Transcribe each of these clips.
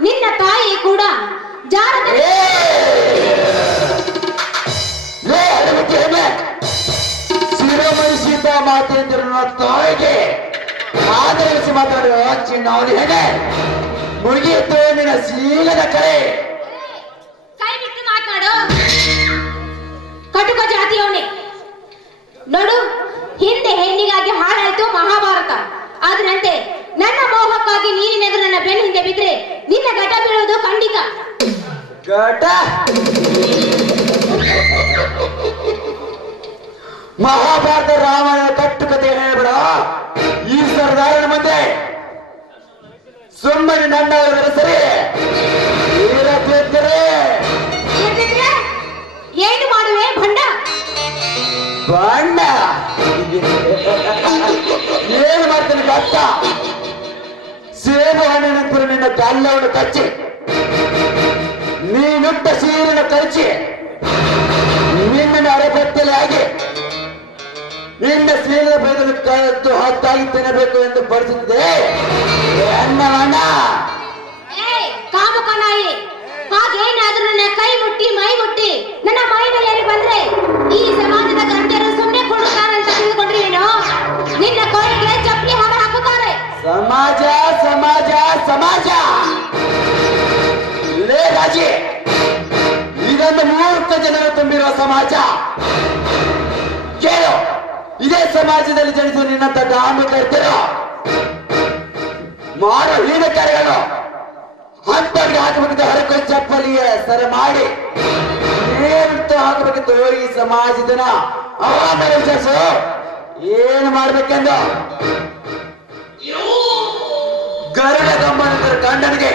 ನಿನ್ನ ತಾಯಿ ಕೂಡ ಜಾರದ ಶಿರೋಮಣಿ ಸೀತಾ ಮಾತೇಂದ್ರನ ತಾಯಿಗೆ ಆಧರಿಸಿ ಮಾತಾಡುವ ಚಿನ್ನವನಿ ಹೇಗೆ? ಮುಗಿಯಿತು ನಿನ್ನ ಶೀಲದ ಕರೆ ಮಹಾಭಾರತ ರಾಮಾಯಣ ಕಟ್ಟುಕತೆ ಹೇಳ್ಬೇಡ ಈ ಸರ್ದಾರನ ಮುಂದೆ ಸುಮ್ಮನೆ ನನ್ನ ಸರಿ ಏನು ಮಾಡುವೆ ಬಂಡ ಬಂಡ ಏನು ಮಾಡ್ತೀನಿ ಗೊತ್ತ ಸೇಬು ಹಣ್ಣಿನಂತರ ನಿನ್ನ ಕಲ್ಲವನ್ನು ಕಚ್ಚಿ ನೀನುಟ್ಟ ಸೀರಿನ ಕಚ್ಚಿ ನಿನ್ನ ಅರೆಪತ್ತಲೆ ಆಗಿ ನಿನ್ನ ಸೀಲದ ಬೈದಲು ಕತ್ತು ಹತ್ತಾಗಿ ತಿನ್ನಬೇಕು ಎಂದು ಬಡಿಸುತ್ತಿದೆ ಅನ್ನವಣ್ಣ ಕಾಮುಕ ನಾಯಿ ಹಾಗೇನಾದ್ರೂ ನನ್ನ ಕೈ ಮುಟ್ಟಿ ಮೈ ಮುಟ್ಟಿ ನನ್ನ ಮೈ ಮೇಲೆ ಬಂದ್ರೆ ಈ ಸಮಾಜದ ಗಂಟೆರು ಸುಮ್ಮನೆ ಕೊಡುತ್ತಾರಂತ ತಿಳಿದುಕೊಂಡ್ರಿ ನೀನು? ನಿನ್ನ ಕೊರಳಿಗೆ ಚಪ್ಪಲಿ ಹಾರ ಹಾಕುತ್ತಾರೆ. ಸಮಾಜ ಸಮಾಜ ಸಮಾಜ. ಲೇ ರಾಜಿ ಇದೊಂದು ಮೂರ್ತ ಜನರು ತುಂಬಿರುವ ಸಮಾಜ. ಸಮಾಜದಲ್ಲಿ ಜನಿಸುವ ನಿನ್ನಂತ ಧಾರ್ಮಿಕ ಇರ್ತೀರೋ ಮಾರ ಹೀನ ಕರೆಗಳು. ಹಂತಕ್ಕೆ ಹಾಕಬೇಕಿದ್ದ ಹರಕ ಚಪ್ಪಲಿಗೆ ಸರ ಮಾಡಿ ನೇರಿಟ್ಟು ಹಾಕಬೇಕಿತ್ತು ಈ ಸಮಾಜದನ ವಿಚಾರಿಸು ಏನು ಮಾಡ್ಬೇಕೆಂದು? ಗರುಡ ಕಂಬನಂತರ ಗಂಡನಿಗೆ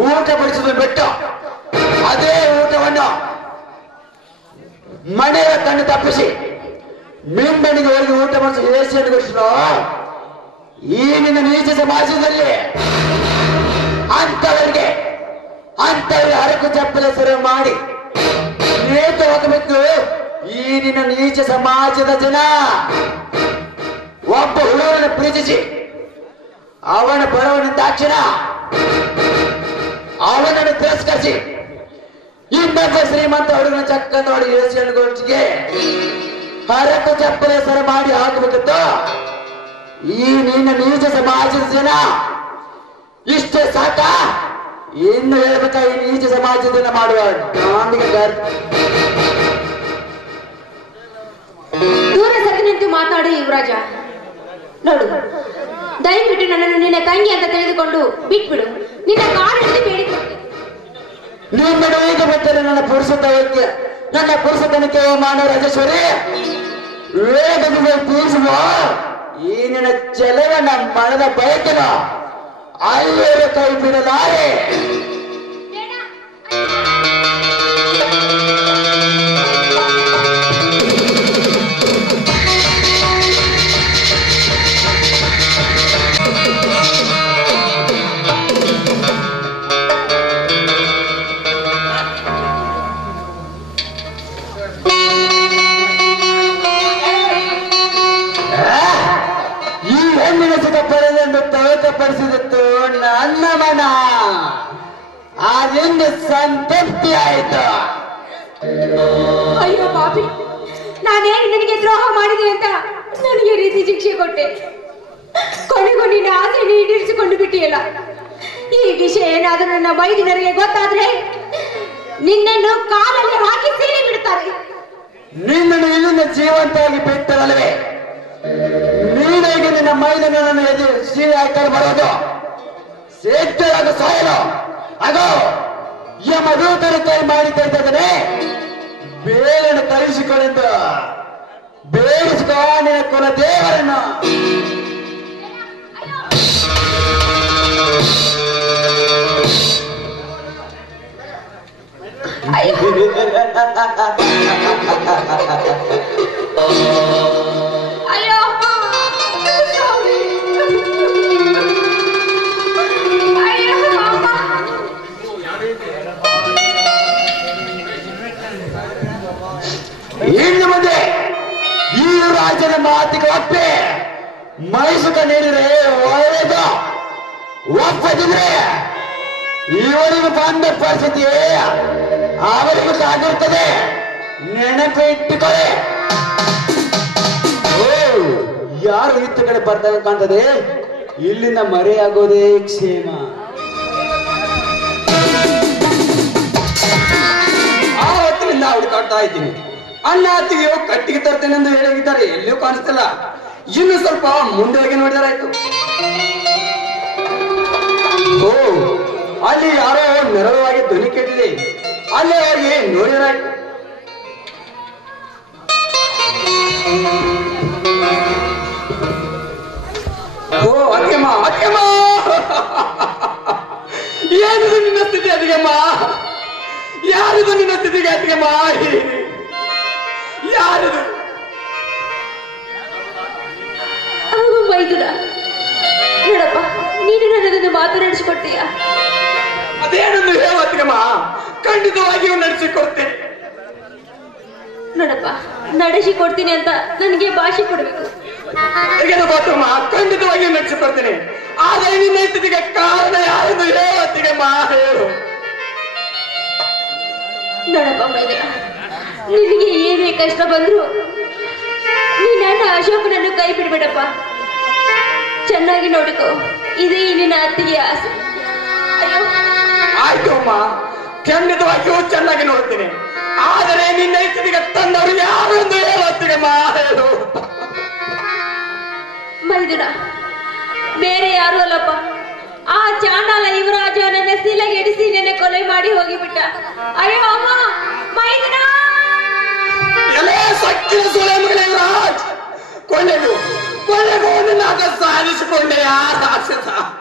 ಊಟ ಬಡಿಸೋದು ಬಿಟ್ಟು ಅದೇ ಊಟವನ್ನು ಮನೆಯ ಕಣ್ಣು ತಪ್ಪಿಸಿ ಮಿಂಬನಿಗೆ ಒಳಗೆ ಊಟ ಮಾಡಿಸಿ ಹೇಸಿಯನ್ನು ಗೊತ್ತಿರೋ ಈ ನಿನ್ನ ನೀಚ ಸಮಾಜದಲ್ಲಿ ಅಂತವರಿಗೆ ಅಂತವರಿಗೆ ಹರಕು ಚಪ್ಪಲ ಸರ ಮಾಡಿ ನೇತು ಹಾಕಬೇಕು. ಈ ನಿನ್ನ ನೀಚ ಸಮಾಜದ ಜನ ಒಬ್ಬ ಹುಡುಗನ ಪ್ರೀತಿಸಿ ಅವನ ಬರವನಿಂದಾಕ್ಷಣ ಅವನನ್ನು ತಿರಸ್ಕರಿಸಿ ಇನ್ನೊಬ್ಬ ಶ್ರೀಮಂತ ಹುಡುಗನ ಚಕ್ಕ ನೋಡಿ ಯೋಚನೆ ಗೊತ್ತಿಗೆ ಹರಕು ಚಪ್ಪಲೆ ಸರ ಮಾಡಿ ಹಾಕಬೇಕಿತ್ತು. ಈ ನಿನ್ನ ನೀಚ ಸಮಾಜದ ಜನ ಇಷ್ಟೇ ಸಾಕ. ಇನ್ನು ಹೇಳ್ಬೇಕ ಈ ನೀಚ ಸಮಾಜದಿಂದ ಮಾಡುವ ಗಾಂಧಿಗೆ ದೂರ ಸರಿ ನಿಂತು ಮಾತಾಡಿ ಯುವರಾಜ. ನೋಡು ದಯವಿಟ್ಟು ನನ್ನನ್ನು ನಿನ್ನ ತಂಗಿ ಅಂತ ತಿಳಿದುಕೊಂಡು ಬಿಟ್ಬಿಡು. ನಿನ್ನ ಕಾಡಲ್ಲಿ ಬೇಡಿಕೊಂಡು ನಿಮ್ಮ ನನ್ನ ಬಂದರೆ ನನ್ನ ಪುರುಷತ್ವಕ್ಕೆ ನನ್ನ ಪುರುಷತನಕ್ಕೆ ಮಾನ ರಾಜೇಶ್ವರಿ ವೇಗದಿಂದ ತೀರಿಸುವ ಈ ನಿನ್ನ ಚೆಲವನ ಮನದ ಬಯಕೆನ ಅಲ್ಲಿಯೇ ಕೈ ಬಿಡಲಾರೆ ಅದರಿಂದ ಸಂತೃಪ್ತಿ ಆಯ್ತು. ಅಯ್ಯೋ ಪಾಪಿ ನಾನೇನು ನಿನಗೆ ದ್ರೋಹ ಮಾಡಿದೆ ಅಂತ ನನಗೆ ರೀತಿ ಶಿಕ್ಷೆ ಕೊಟ್ಟೆ. ಕೊನೆಗೂ ನಿನ್ನ ಆಸೆಯನ್ನು ಈಡೇರಿಸಿಕೊಂಡು ಬಿಟ್ಟಿಯಲ್ಲ. ಈ ವಿಷಯ ಏನಾದರೂ ನನ್ನ ಮೈದಿನರಿಗೆ ಗೊತ್ತಾದ್ರೆ ನಿನ್ನನ್ನು ಕಾಲಲ್ಲಿ ಹಾಕಿ ಸೀರೆ ಬಿಡ್ತಾರೆ. ನಿನ್ನನ್ನು ಇಲ್ಲಿಂದ ಜೀವಂತವಾಗಿ ಬಿಡ್ತಾರಲ್ವೇ ನೀನೇಗೆ ನಿನ್ನ ಮೈದನನ್ನು ಎದು ಸೀರೆ ಹಾಕಲು ಬರೋದು. ಸೇಟ್ಟರಾಗ ಸಾಯಲು. ಆಗೋ ಯಮದೂತರ ಕೈ ಮಾಡಿ ಇದ್ದಾನೆ ಬೇರನ್ನು ಕಳಿಸಿಕೊಳ್ಳೆಂದು ಬೇಡಿಸಿಕೋ ನಿನ್ನ ಕುಲ ದೇವರನ್ನು. ಅಯ್ಯೋ. ಮೈಸುಕ ನೀಡಿದ್ರೆ ಒಳ್ಳೆಯದು ಒಪ್ಪದಿದ್ರೆ ಇವರಿಗೂ ಬಂದ ಪರಿಸ್ಥಿತಿ ಅವರಿಗೂ ಸಾಗಿರ್ತದೆ. ನೆನಪು ಇಟ್ಟುಕೊಳ್ಳಿ ಯಾರು ಇತ್ತ ಕಡೆ ಬರ್ತಾರೆ ಕಾಣ್ತದೆ? ಇಲ್ಲಿಂದ ಮರೆಯಾಗೋದೇ ಕ್ಷೇಮ. ಆ ಹೊತ್ತಿನಿಂದ ಹುಡುಕಾಡ್ತಾ ಇದ್ದೀನಿ. ಅಣ್ಣ ಹತ್ತಿಗೆ ಕಟ್ಟಿಗೆ ತರ್ತೇನೆ ಎಂದು ಹೇಳಿದ್ದಾರೆ. ಎಲ್ಲಿಯೂ ಕಾಣಿಸ್ತಿಲ್ಲ. ಇನ್ನು ಸ್ವಲ್ಪ ಮುಂದೆ ಹೋಗಿ ನೋಡಿದರಾಯ್ತು. ಓ ಅಲ್ಲಿ ಯಾರೋ ನೆರವಾಗಿ ಧ್ವನಿ ಕೇಳಿದೆ. ಅಲ್ಲಿ ಹೋಗಿ ನೋಡಿದರಾಯ್ತು. ಓ ಅತ್ಯಮ್ಮ ಅತ್ಯಮ್ಮ! ಏನಿದು ನಿನ್ನ ಸ್ಥಿತಿ ಅದಿಗೆಮ್ಮ? ಯಾರಿದು ನಿನ್ನ ಸ್ಥಿತಿಗೆ ಅತ್ತಿಗೆಮ್ಮ ಯಾರಿದು? ಮೈದುನ ನೋಡಪ್ಪ ನೀನು ನನ್ನದನ್ನು ಮಾತನಾಡಿಸಿಕೊಡ್ತೀಯ ಅದೇನನ್ನು ಹೇಳು ನಡೆಸಿ ಖಂಡಿತವಾಗಿಯೂ ನಡೆಸಿಕೊಡ್ತೇನೆ ನೋಡಪ್ಪ ನಡೆಸಿಕೊಡ್ತೀನಿ ಅಂತ ನನಗೆ ಭಾಷೆ ಕೊಡಬೇಕು. ಗೊತ್ತಮ್ಮ ಖಂಡಿತವಾಗಿಯೂ ನಡೆಸಿಕೊಡ್ತೇನೆ. ಆದರೆ ನಿನ್ನ ಸ್ಥಿತಿಗೆ ಕಾರಣ ಯಾರೆಂದು ಹೇಳು ಅತ್ತಿಗೆಮ್ಮ ಹೇಳು. ನೋಡಪ್ಪ ಮೈದುನ ನಿನಗೆ ಏನೇ ಕಷ್ಟ ಬಂದ್ರು ನೀ ನನ್ನ ಅಶೋಕನನ್ನು ಕೈ ಬಿಡ್ಬೇಡಪ್ಪ ಚೆನ್ನಾಗಿ ನೋಡಿಕೋ. ಇದೇ ನಿನ್ನ ಅತ್ತಿಗೆ ಆಸೆ. ಆಯ್ತು ಅಮ್ಮ. ಖಂಡಿತವಾಗಿಯೂ ಚೆನ್ನಾಗಿ ನೋಡ್ತೀನಿ. ಆದರೆ ನಿನ್ನ ಇತ್ತಿಗೆ ತಂದವರು ಯಾರು ಎಂದು ಹೇಳುತ್ತೀರಿ ಹೇಳು. ಮೈದುನ ಬೇರೆ ಯಾರು ಅಲ್ಲಪ್ಪ. ಆ ಚಾಣಾಲ ಯುವರಾಜ ನನ್ನ ಸಿಲಗೆಡಿಸಿ ನೆನೆ ಕೊಲೆ ಮಾಡಿ ಹೋಗಿಬಿಟ್ಟ. ಅಯ್ಯೋ ಅಮ್ಮ ಮೈದುನ! ಎಲೆ ಸಕ್ಕಿನ ಸುಳೆ ಮಗನೇ ರಾಜ್ ಕೊನೆಗೂ ಕೊನೆಗೂ ನಿನ್ನ ಆಟ ಸಾಧಿಸಿಕೊಂಡೆ ಆ ರಾಕ್ಷಸ ಲೇ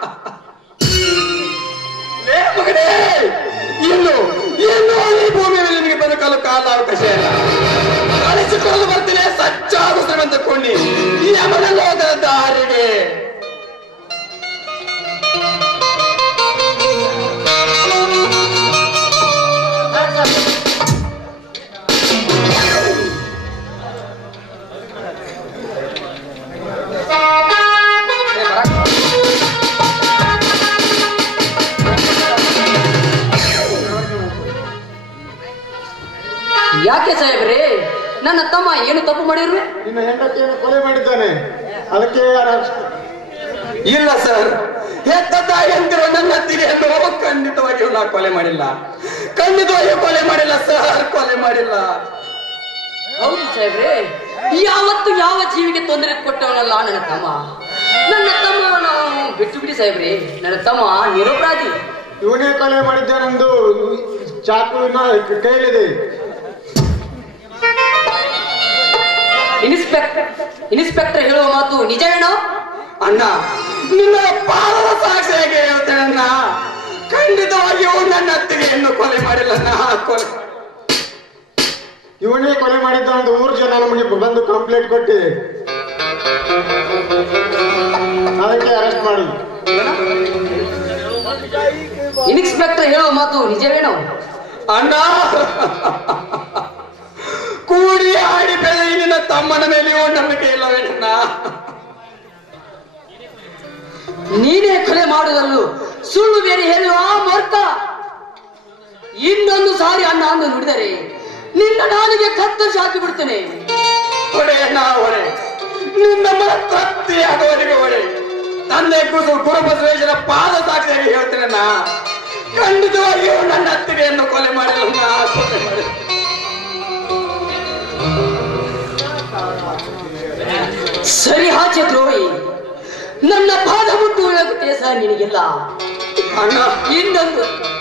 ಯಾಕೆ ಸಾಹೇಬ್ರೆ? ನನ್ನ ತಮ್ಮ ಏನು ತಪ್ಪು ಮಾಡಿದ್ರು? ನಿನ್ನ ಹೆಂಡತಿಯನ್ನು ಕೊಲೆ ಮಾಡಿದ್ದಾನೆ. ಅದಕ್ಕೆ ಇಲ್ಲ ಸರ್. ಹೆತ್ತ ತಾಯಿಯಂತಿರೋ ನನ್ನ ತಿರಿಯನ್ನು ಖಂಡಿತವಾಗಿಯೂ ನಾ ಕೊಲೆ ಮಾಡಿಲ್ಲ. ಖಂಡಿತವಾಗಿಯೂ ಕೊಲೆ ಮಾಡಿಲ್ಲ ಸರ್. ಕೊಲೆ ಮಾಡಿಲ್ಲ. ಹೌದು ಸಾಹೇಬ್ರೆ. ಯಾವತ್ತು ಯಾವ ಜೀವಿಗೆ ತೊಂದರೆ ಕೊಟ್ಟವನಲ್ಲ ನನ್ನ ತಮ್ಮ? ನನ್ನ ತಮ್ಮವನ್ನು ಬಿಟ್ಟು ಬಿಡಿ ಸಾಹೇಬ್ರೆ. ನನ್ನ ತಮ್ಮ ನಿರಪರಾಧಿ. ಇವನೇ ಕೊಲೆ ಮಾಡಿದ್ದಾನೆಂದು ಚಾಕುವಿನ ಕೈಲಿದೆ ಇನ್ಸ್ಪೆಕ್ಟರ್ ಇನ್ಸ್ಪೆಕ್ಟರ್ ಹೇಳುವ ಮಾತು ನಿಜವೇನೋ ಅಣ್ಣ ನಿನ್ನ ಪಾದದ ಸಾಕ್ಷಿಯಾಗಿ ಹೇಳ್ತೇನೆ ಅಣ್ಣ. ಖಂಡಿತವಾಗಿಯೂ ನನ್ನ ಅತ್ತಿಗೆಯನ್ನು ಕೊಲೆ ಮಾಡಿಲ್ಲ ಕೊಲೆ ಇವನೇ ಕೊಲೆ ಮಾಡಿದ್ದ ಒಂದು ಮೂರು ಜನ ನಮಗೆ ಬಂದು ಕಂಪ್ಲೇಂಟ್ ಕೊಟ್ಟಿ ಅದಕ್ಕೆ ಅರೆಸ್ಟ್ ಮಾಡಿ. ಇನ್ಸ್ಪೆಕ್ಟರ್ ಹೇಳುವ ಮಾತು ನಿಜವೇನೋ ಅಣ್ಣ ಕೂಡಿ ಆಡಿ ಬೆಳೆಯಿ ನಿನ್ನ ತಮ್ಮನ ಮೇಲೆಯೂ ನಂಬಿಕೆ ಇಲ್ಲವೇನಣ್ಣ ನೀನೇ ಕೊಲೆ ಮಾಡುವಲ್ಲೂ ಸುಳ್ಳು ಬೇರೆ ಹೇಳುವ ಆ ಮೂರ್ಖ ಇನ್ನೊಂದು ಸಾರಿ ಅಣ್ಣ ಅಂದು ನುಡಿದರೆ ನಿನ್ನ ನಾಲಿಗೆ ಕತ್ತರಿಸಿ ಹಾಕಿ ಬಿಡ್ತೇನೆ. ಹೊಡೆ ನಾ ಹೊಡೆ. ನಿನ್ನ ಮನ ತೃಪ್ತಿಯಾಗುವವರೆಗೆ ಹೊಡೆ. ತಂದೆ ಕೂಸು ಗುರುಬಸವೇಶ್ವರ ಪಾದ ಸಾಕ್ಷಿಯಾಗಿ ಹೇಳ್ತೇನೆ ನಾ ಖಂಡಿತವಾಗಿಯೂ ನನ್ನ ಅತ್ತಿಗೆಯನ್ನು ಕೊಲೆ ಮಾಡಿಲ್ಲ ಕೊಲೆ ಮಾಡಿಲ್ಲ ಸರಿ ಹಾಚೆ ದ್ರೋಹಿ. ನನ್ನ ಪಾದ ಮುಟ್ಟುವ ಸಹ ನಿನಗಿಲ್ಲ. ಅಣ್ಣ ಇನ್ನೊಂದು.